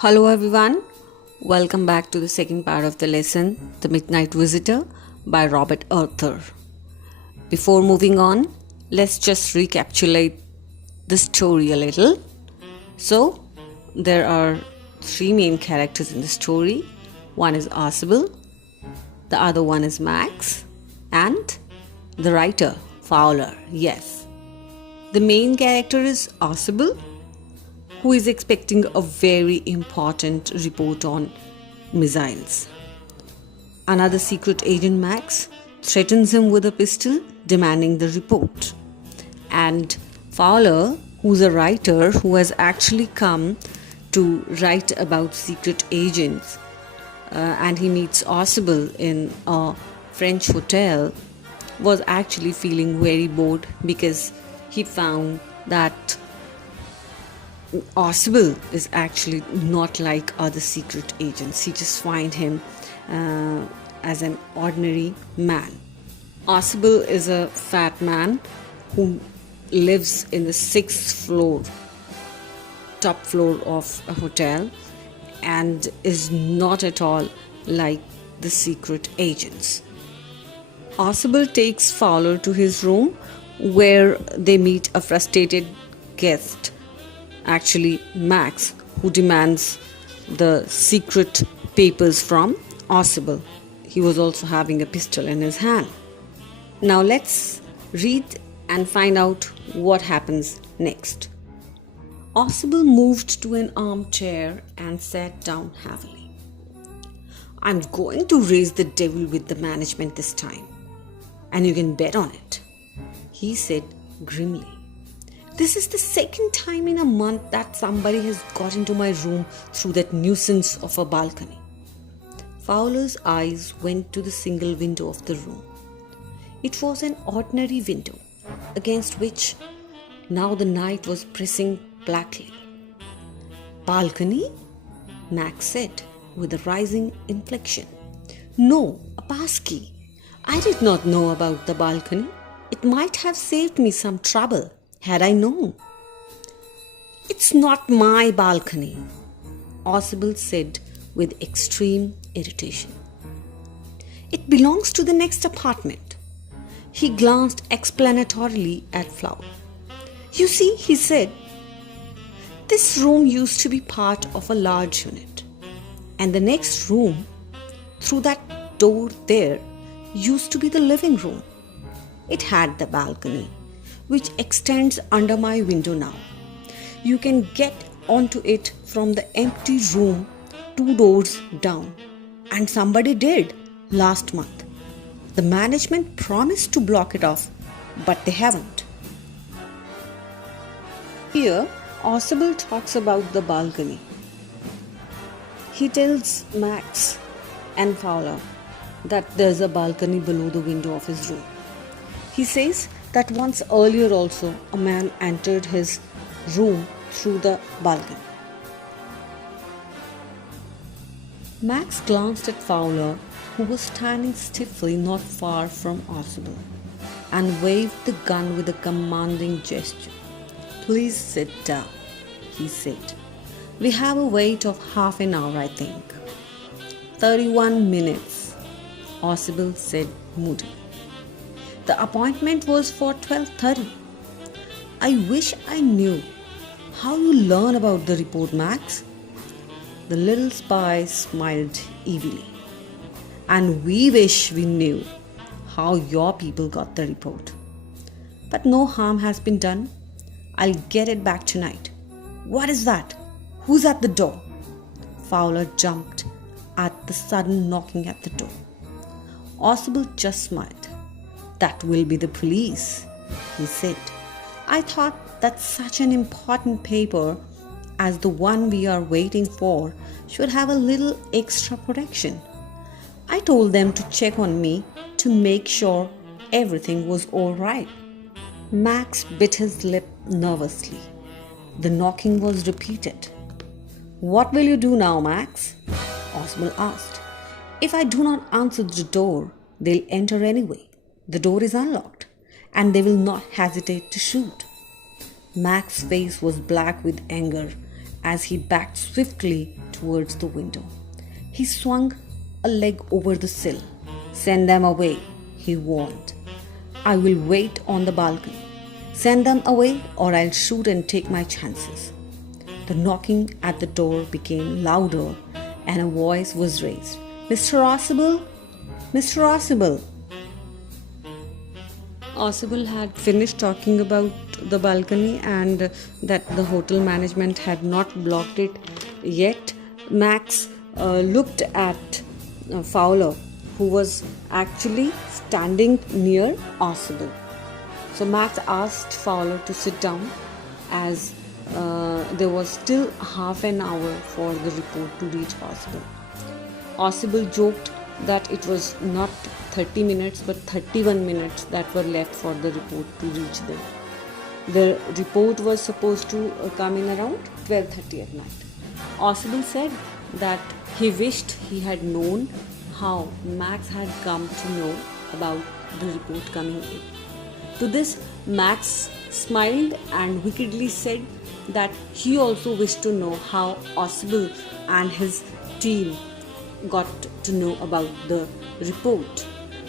Hello everyone, welcome back to the second part of the lesson, The Midnight Visitor by Robert Arthur. Before moving on, let's just recapitulate the story a little. So, there are three main characters in the story. One is Archibald, the other one is Max, and the writer, Fowler. Yes, the main character is Archibald, who is expecting a very important report on missiles. Another secret agent, Max, threatens him with a pistol, demanding the report. And Fowler, who's a writer who has actually come to write about secret agents, and he meets Archibald in a French hotel, was actually feeling very bored because he found that Archibald is actually not like other secret agents. He just find him as an ordinary man. Archibald is a fat man who lives in the top floor of a hotel, and is not at all like the secret agents. Archibald takes Fowler to his room where they meet a frustrated guest, actually Max, who demands the secret papers from Archibald. He was also having a pistol in his hand. Now let's read and find out what happens next. Archibald moved to an armchair and sat down heavily. "I'm going to raise the devil with the management this time, and you can bet on it," he said grimly. "This is the second time in a month that somebody has got into my room through that nuisance of a balcony." Fowler's eyes went to the single window of the room. It was an ordinary window, against which now the night was pressing blackly. "Balcony?" Max said, with a rising inflection. "No, a passkey. I did not know about the balcony. It might have saved me some trouble had I known." "It's not my balcony," Archibald said with extreme irritation. "It belongs to the next apartment." He glanced explanatorily at Fowler. "You see," he said, "this room used to be part of a large unit, and the next room, through that door there, used to be the living room. It had the balcony, which extends under my window now. You can get onto it from the empty room 2 doors down, and somebody did last month. The management promised to block it off, but they haven't." Here, Archibald talks about the balcony. He tells Max and Fowler that there's a balcony below the window of his room. He says that once earlier also a man entered his room through the balcony. Max glanced at Fowler, who was standing stiffly not far from Archibald, and waved the gun with a commanding gesture. "Please sit down," he said. "We have a wait of half an hour, I think." 31 minutes, Archibald said moodily. "The appointment was for 12:30. I wish I knew how you learn about the report, Max." The little spy smiled evilly. "And we wish we knew how your people got the report. But no harm has been done. I'll get it back tonight. What is that? Who's at the door?" Fowler jumped at the sudden knocking at the door. Archibald just smiled. "That will be the police," he said. "I thought that such an important paper as the one we are waiting for should have a little extra protection. I told them to check on me to make sure everything was all right." Max bit his lip nervously. The knocking was repeated. "What will you do now, Max?" Archibald asked. "If I do not answer the door, they'll enter anyway. The door is unlocked, and they will not hesitate to shoot." Max's face was black with anger as he backed swiftly towards the window. He swung a leg over the sill. "Send them away," he warned. "I will wait on the balcony. Send them away or I'll shoot and take my chances." The knocking at the door became louder and a voice was raised. "Mr. Ausable! Mr. Ausable!" Ausable had finished talking about the balcony and that the hotel management had not blocked it yet. Max looked at Fowler, who was actually standing near Ausable. So Max asked Fowler to sit down as there was still half an hour for the report to reach Ausable. Ausable joked that it was not 30 minutes but 31 minutes that were left for the report to reach them. The report was supposed to come in around 12:30 at night. Ausable said that he wished he had known how Max had come to know about the report coming in. To this, Max smiled and wickedly said that he also wished to know how Ausable and his team got to know about the report.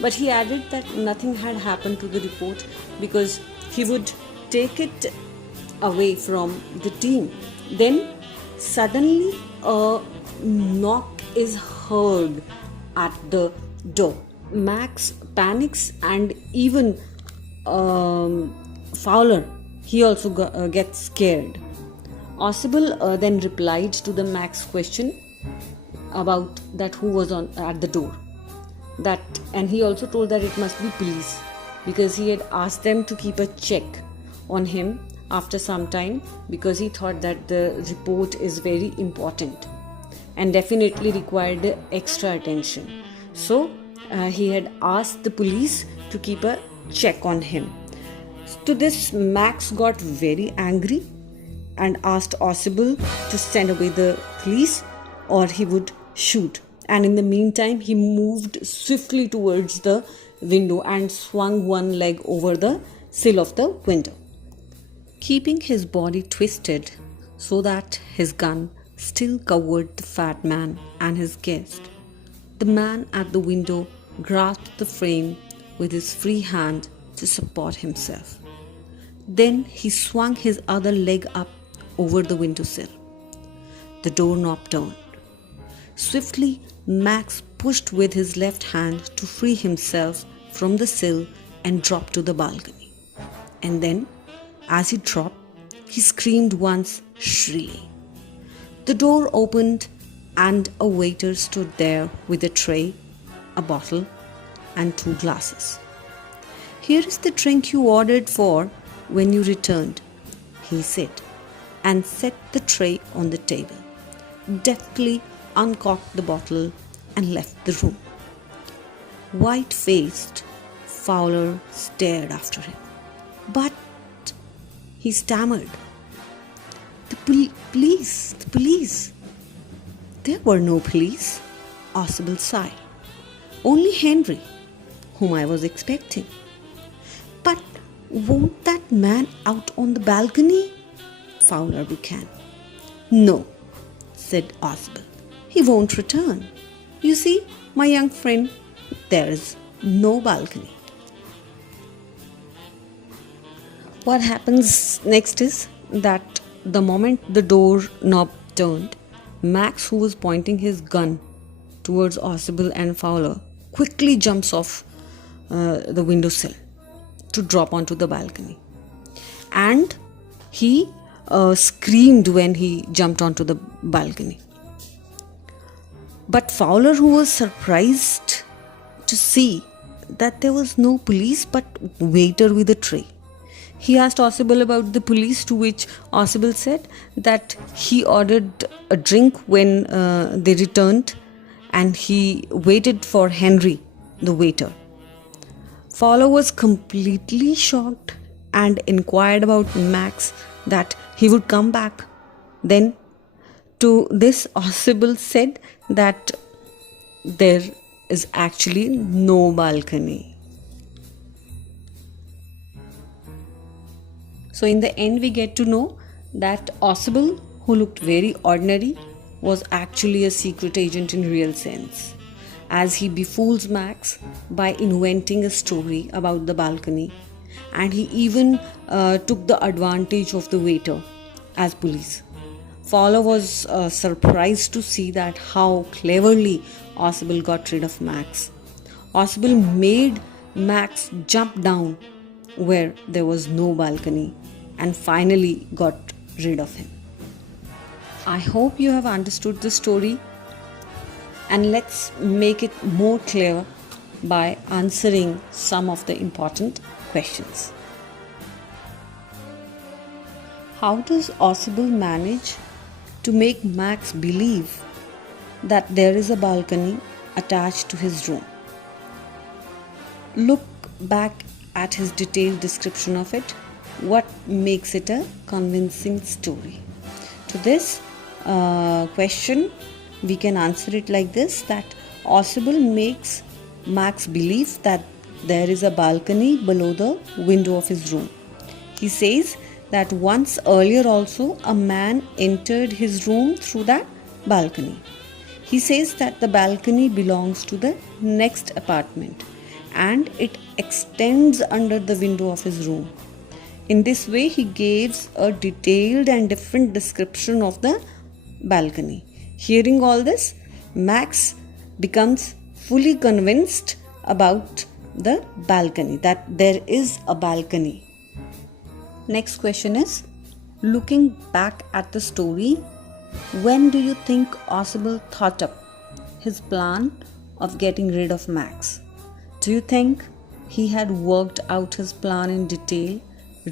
But he added that nothing had happened to the report because he would take it away from the team. Then suddenly a knock is heard at the door. Max panics and even Fowler, he also gets scared. Ausable then replied to the Max question about that who was at the door. And he also told that it must be police because he had asked them to keep a check on him after some time because he thought that the report is very important and definitely required extra attention. So he had asked the police to keep a check on him. To this, Max got very angry and asked Ausable to send away the police or he would shoot. And in the meantime, he moved swiftly towards the window and swung one leg over the sill of the window, keeping his body twisted so that his gun still covered the fat man and his guest. The man at the window grasped the frame with his free hand to support himself. Then he swung his other leg up over the windowsill. The doorknob turned. Swiftly, Max pushed with his left hand to free himself from the sill and dropped to the balcony. And then, as he dropped, he screamed once shrilly. The door opened and a waiter stood there with a tray, a bottle, and 2 glasses. "Here is the drink you ordered for when you returned," he said, and set the tray on the table, deftly uncorked the bottle and left the room. White-faced, Fowler stared after him. "But," he stammered, "the police. There were no police," Ausable sighed. "Only Henry, whom I was expecting." "But won't that man out on the balcony?" Fowler began. "No," said Ausable. "He won't return. You see, my young friend, there is no balcony." What happens next is that the moment the door knob turned, Max, who was pointing his gun towards Ausable and Fowler, quickly jumps off the windowsill to drop onto the balcony. And he screamed when he jumped onto the balcony. But Fowler, who was surprised to see that there was no police but waiter with a tray, he asked Ausable about the police, to which Ausable said that he ordered a drink when they returned and he waited for Henry, the waiter. Fowler was completely shocked and inquired about Max that he would come back. Then to this, Ausable said that there is actually no balcony. So in the end, we get to know that Ausable, who looked very ordinary, was actually a secret agent in real sense, as he befools Max by inventing a story about the balcony, and he even took the advantage of the waiter as police. Fowler was surprised to see that how cleverly Ausable got rid of Max. Ausable made Max jump down where there was no balcony and finally got rid of him. I hope you have understood the story, and let's make it more clear by answering some of the important questions. How does Ausable manage to make Max believe that there is a balcony attached to his room? Look back at his detailed description of it. What makes it a convincing story? To this question, we can answer it like this, that Ausable makes Max believe that there is a balcony below the window of his room. He says that once earlier also a man entered his room through that balcony. He says that the balcony belongs to the next apartment and it extends under the window of his room. In this way, he gives a detailed and different description of the balcony. Hearing all this, Max becomes fully convinced about the balcony, that there is a balcony. Next question is, looking back at the story, when do you think Ausable thought up his plan of getting rid of Max? Do you think he had worked out his plan in detail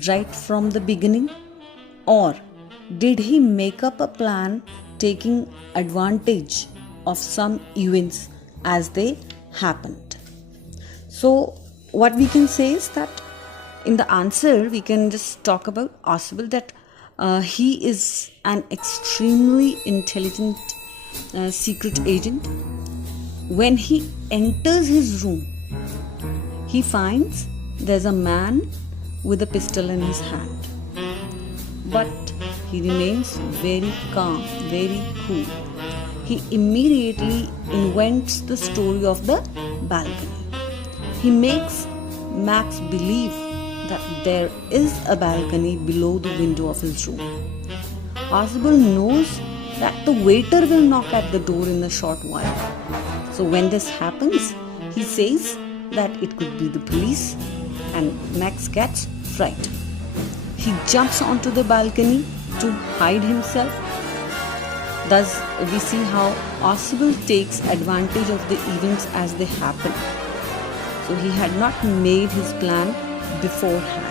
right from the beginning? Or did he make up a plan taking advantage of some events as they happened? So what we can say is that in the answer we can just talk about Ausable, that he is an extremely intelligent secret agent. When he enters his room, he finds there's a man with a pistol in his hand. But he remains very calm, very cool. He immediately invents the story of the balcony. He makes Max believe that there is a balcony below the window of his room. Ausable knows that the waiter will knock at the door in a short while. So when this happens, he says that it could be the police, and Max gets frightened. He jumps onto the balcony to hide himself. Thus, we see how Ausable takes advantage of the events as they happen. So he had not made his plan beforehand.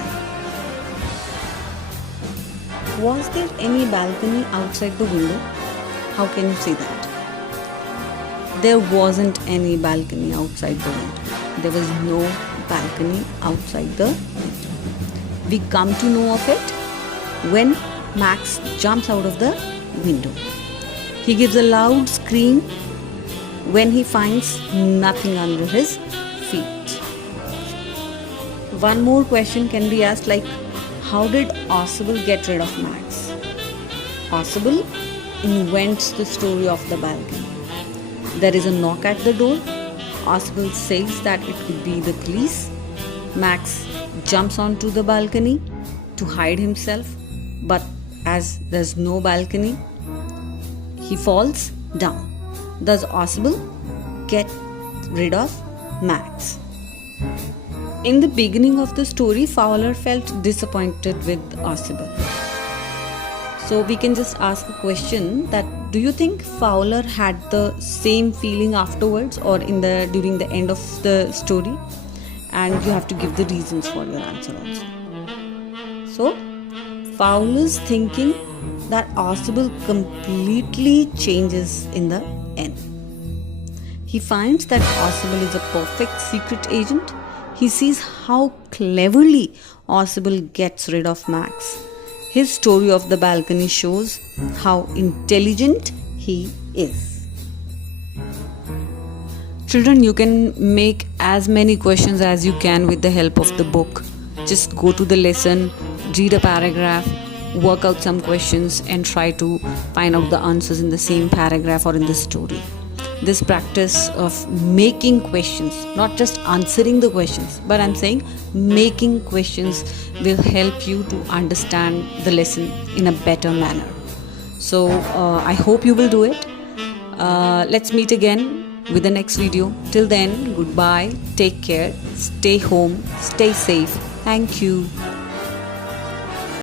Was there any balcony outside the window? How can you say that? There wasn't any balcony outside the window. There was no balcony outside the window. We come to know of it when Max jumps out of the window. He gives a loud scream when he finds nothing under his feet. One more question can be asked, like, how did Ausable get rid of Max? Ausable invents the story of the balcony. There is a knock at the door. Ausable says that it could be the police. Max jumps onto the balcony to hide himself, but as there's no balcony, he falls down. Thus Ausable gets rid of Max. In the beginning of the story, Fowler felt disappointed with Ausable. So we can just ask a question, that do you think Fowler had the same feeling afterwards or during the end of the story? And you have to give the reasons for your answer also. So Fowler's thinking that Ausable completely changes in the end. He finds that Ausable is a perfect secret agent. He sees how cleverly Ausable gets rid of Max. His story of the balcony shows how intelligent he is. Children, you can make as many questions as you can with the help of the book. Just go to the lesson, read a paragraph, work out some questions and try to find out the answers in the same paragraph or in the story. This practice of making questions, not just answering the questions, but I'm saying making questions, will help you to understand the lesson in a better manner. So I hope you will do it. Let's meet again with the next video. Till then, goodbye, take care, stay home, stay safe. Thank you.